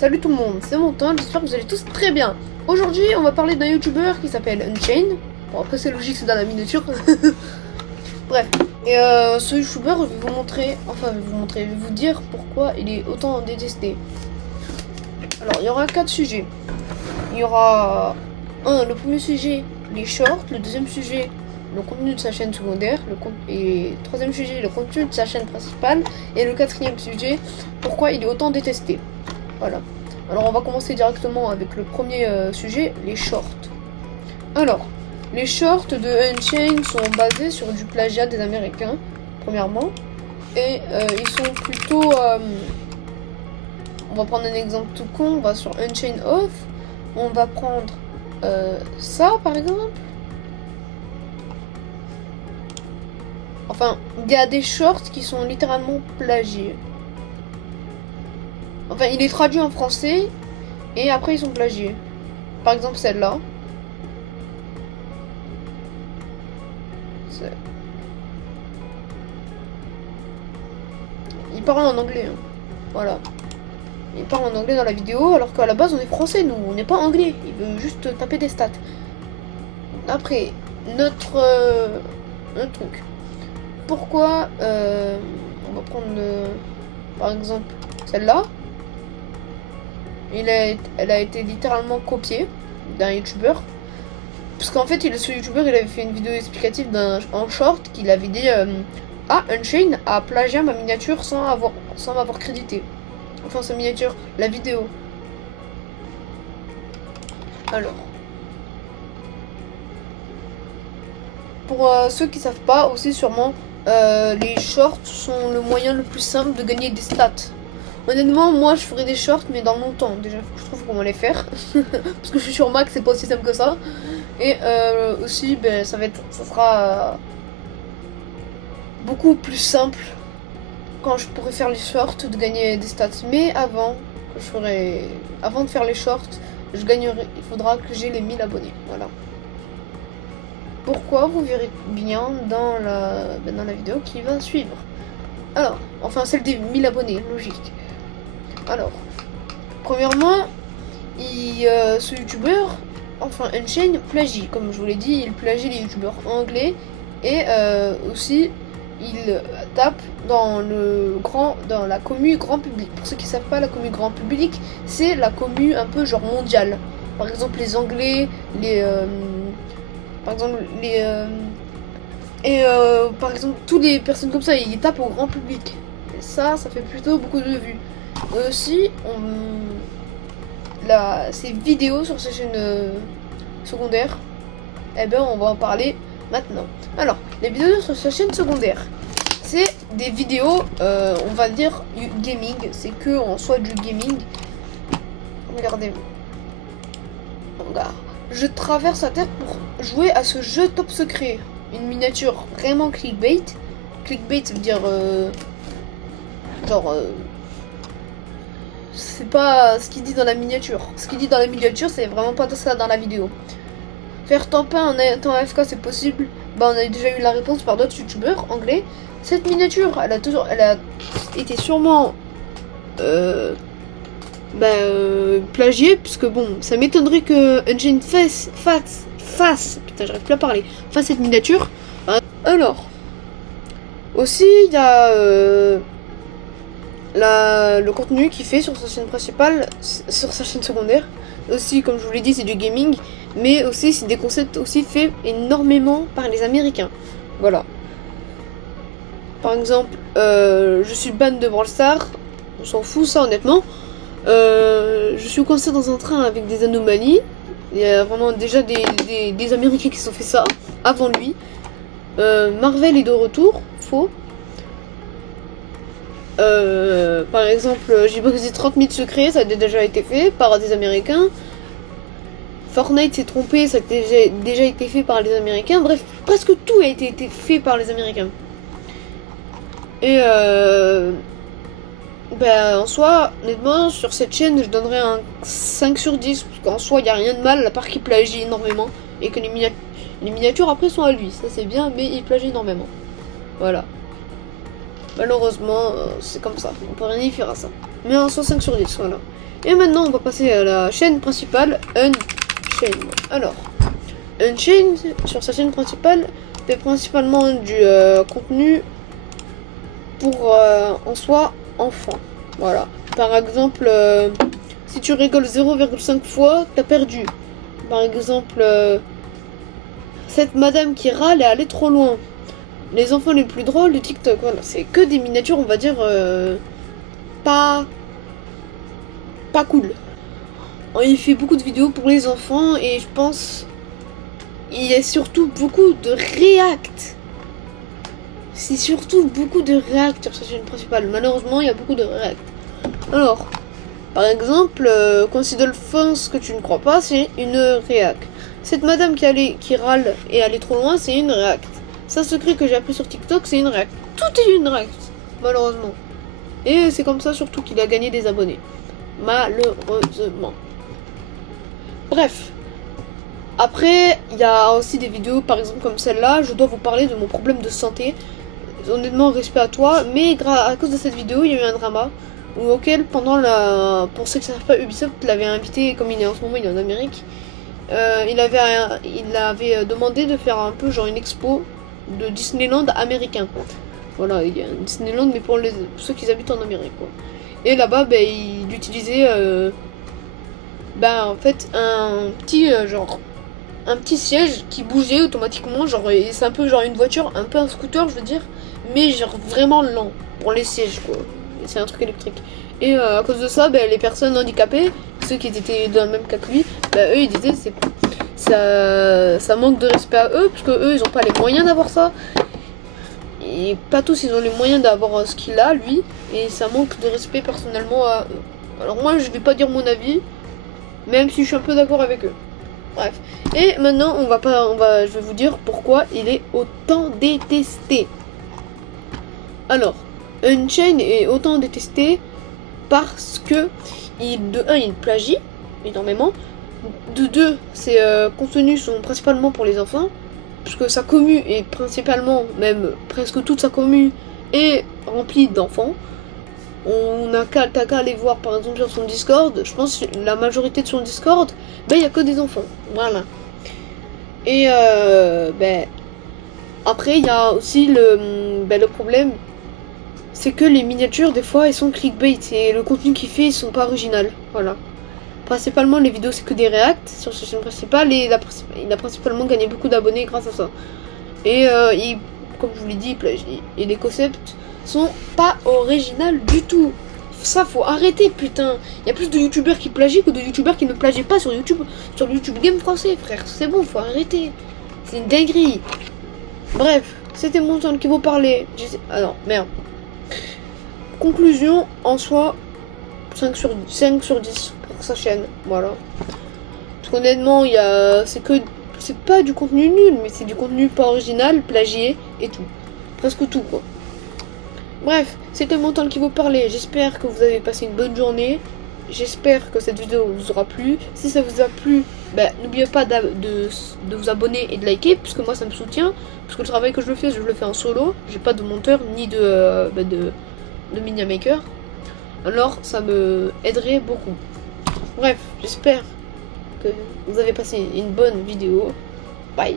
Salut tout le monde, c'est Montin, j'espère que vous allez tous très bien. Aujourd'hui, on va parler d'un YouTuber qui s'appelle Unchained. Bon, après c'est logique, c'est dans la miniature. Bref, et ce YouTuber, je vais vous dire pourquoi il est autant détesté. Alors, il y aura 4 sujets. Il y aura le premier sujet, les shorts, le deuxième sujet, le contenu de sa chaîne secondaire, et le troisième sujet, le contenu de sa chaîne principale, et le quatrième sujet, pourquoi il est autant détesté. Voilà. Alors on va commencer directement avec le premier sujet, les shorts. Alors, les shorts de Unchained sont basés sur du plagiat des Américains, premièrement, et ils sont plutôt... on va prendre un exemple tout con, on va sur Unchained Off, on va prendre ça par exemple. Enfin, il y a des shorts qui sont littéralement plagiés. Enfin, il est traduit en français et après ils sont plagiés. Par exemple, celle-là. Il parle en anglais. Hein. Voilà. Il parle en anglais dans la vidéo alors qu'à la base on est français, nous. On n'est pas anglais. Il veut juste taper des stats. Après, notre truc. Pourquoi on va prendre par exemple celle-là. Elle a été littéralement copiée d'un YouTuber. Parce qu'en fait, ce YouTuber, il avait fait une vidéo explicative en short qu'il avait dit Unchained a plagié ma miniature sans m'avoir crédité. Enfin, sa miniature, la vidéo. Alors. Pour ceux qui savent pas, aussi sûrement, les shorts sont le moyen le plus simple de gagner des stats. Honnêtement, moi je ferai des shorts, mais dans longtemps. Déjà, faut que je trouve comment les faire. Parce que je suis sur Mac, c'est pas aussi simple que ça. Et aussi, ben, ça sera beaucoup plus simple quand je pourrai faire les shorts de gagner des stats. Mais avant de faire les shorts, il faudra que j'ai les 1000 abonnés. Voilà. Pourquoi, vous verrez bien dans la vidéo qui va suivre. Alors, enfin celle des 1000 abonnés, logique. Alors, premièrement, ce YouTuber, enfin Unchained, plagie. Comme je vous l'ai dit, il plagie les YouTubeurs anglais. Et aussi, il tape dans la commu grand public. Pour ceux qui ne savent pas, la commu grand public, c'est la commu un peu genre mondiale. Par exemple, les Anglais, par exemple, par exemple, toutes les personnes comme ça, ils tapent au grand public. Et ça fait plutôt beaucoup de vues. Aussi, ces vidéos sur sa chaîne secondaire, eh ben, on va en parler maintenant. Alors, les vidéos sur sa chaîne secondaire, c'est des vidéos, on va dire, gaming. C'est que en soi du gaming. Regardez. Regarde. Je traverse la terre pour jouer à ce jeu top secret. Une miniature vraiment clickbait. Clickbait, ça veut dire c'est pas ce qu'il dit dans la miniature. Ce qu'il dit dans la miniature, c'est vraiment pas ça dans la vidéo. Faire temps plein en étant AFK, c'est possible. Bah, on a déjà eu la réponse par d'autres youtubeurs anglais. Cette miniature, elle a été sûrement plagiée, puisque bon, ça m'étonnerait que Unchained fasse, putain, j'arrive plus à parler, fasse cette miniature. Alors, aussi, il y a le contenu qu'il fait sur sa chaîne principale, sur sa chaîne secondaire. Aussi, comme je vous l'ai dit, c'est du gaming, mais aussi c'est des concepts aussi faits énormément par les Américains. Voilà. Par exemple, je suis ban de Brawl Stars, on s'en fout ça honnêtement. Je suis coincé dans un train avec des anomalies. Il y a vraiment déjà des Américains qui ont fait ça avant lui. Marvel est de retour, faux. Par exemple, j'ai brisé 30 000 secrets, ça a déjà été fait par des Américains. Fortnite s'est trompé, ça a déjà été fait par les Américains. Bref, presque tout a été fait par les Américains. Et en soi, honnêtement, sur cette chaîne, je donnerais un 5 sur 10. Parce qu'en soi, il n'y a rien de mal, à part qu'il plagie énormément. Et que les miniatures après sont à lui. Ça c'est bien, mais il plagie énormément. Voilà. Malheureusement, c'est comme ça. On peut rien y faire à ça. mais un 105 sur 10, voilà. Et maintenant, on va passer à la chaîne principale, Unchained. Alors, Unchained, sur sa chaîne principale, fait principalement du contenu pour en soi enfant. Voilà. Par exemple, si tu rigoles 0,5 fois, t'as perdu. Par exemple, cette madame qui râle est allée trop loin. Les enfants les plus drôles de TikTok. Voilà, c'est que des miniatures, on va dire, pas cool. Il fait beaucoup de vidéos pour les enfants et je pense il y a surtout beaucoup de react. C'est surtout beaucoup de react sur sa chaîne principale. Malheureusement, il y a beaucoup de react. Alors, par exemple, considère ce que tu ne crois pas, c'est une react. Cette madame qui râle et allait trop loin, c'est une react. Ça secret que j'ai appris sur TikTok, c'est une react. Tout est une react, malheureusement. Et c'est comme ça surtout qu'il a gagné des abonnés. Malheureusement. Bref. Après, il y a aussi des vidéos, par exemple comme celle-là, je dois vous parler de mon problème de santé. Honnêtement, respect à toi, mais à cause de cette vidéo, il y a eu un drama auquel, pour ceux qui ne savent pas, Ubisoft l'avait invité, comme il est en ce moment, il est en Amérique. Il avait demandé de faire un peu genre une expo de Disneyland américain. Voilà, il y a un Disneyland, mais pour ceux qui habitent en Amérique, quoi. Et là-bas, ben, il utilisait en fait un petit siège qui bougeait automatiquement, genre, c'est un peu genre une voiture, un peu un scooter, je veux dire, mais genre vraiment lent pour les sièges, quoi. C'est un truc électrique. Et à cause de ça, ben, les personnes handicapées, ceux qui étaient dans le même cas que lui, ben, eux ils disaient ça manque de respect à eux, parce que eux ils ont pas les moyens d'avoir ça. Et pas tous ils ont les moyens d'avoir ce qu'il a, lui, et ça manque de respect personnellement à eux. Alors moi je vais pas dire mon avis, même si je suis un peu d'accord avec eux. Bref. Et maintenant je vais vous dire pourquoi il est autant détesté. Alors, Unchained est autant détesté parce que de 1 il plagie énormément. De 2 ses contenus sont principalement pour les enfants. Puisque sa commu est principalement, même presque toute sa commu est remplie d'enfants. T'as qu'à aller voir par exemple sur son Discord. Je pense que la majorité de son Discord, ben il y a que des enfants. Voilà. Et après il y a aussi le problème, c'est que les miniatures des fois elles sont clickbait et le contenu qu'il fait ils sont pas original. Voilà. Principalement les vidéos c'est que des reacts sur sa chaîne principale et il a principalement gagné beaucoup d'abonnés grâce à ça. Et comme je vous l'ai dit, il plagie. Et les concepts sont pas originaux du tout. Ça faut arrêter putain. Il y a plus de youtubeurs qui plagient que de youtubeurs qui ne plagient pas sur YouTube. Sur le YouTube Game français frère. C'est bon, faut arrêter. C'est une dinguerie. Bref, c'était mon temps qui vous parlait. Ah non, merde. Conclusion en soi, 5 sur 10 pour sa chaîne, voilà. Parce qu'honnêtement, c'est pas du contenu nul, mais c'est du contenu pas original, plagié et tout. Presque tout, quoi. Bref, c'était mon temps qui vous parlait. J'espère que vous avez passé une bonne journée. J'espère que cette vidéo vous aura plu. Si ça vous a plu, n'oubliez pas de vous abonner et de liker, puisque moi ça me soutient. Parce que le travail que je le fais en solo. J'ai pas de monteur ni de Media Maker. Alors ça me aiderait beaucoup. Bref, j'espère que vous avez passé une bonne vidéo. Bye.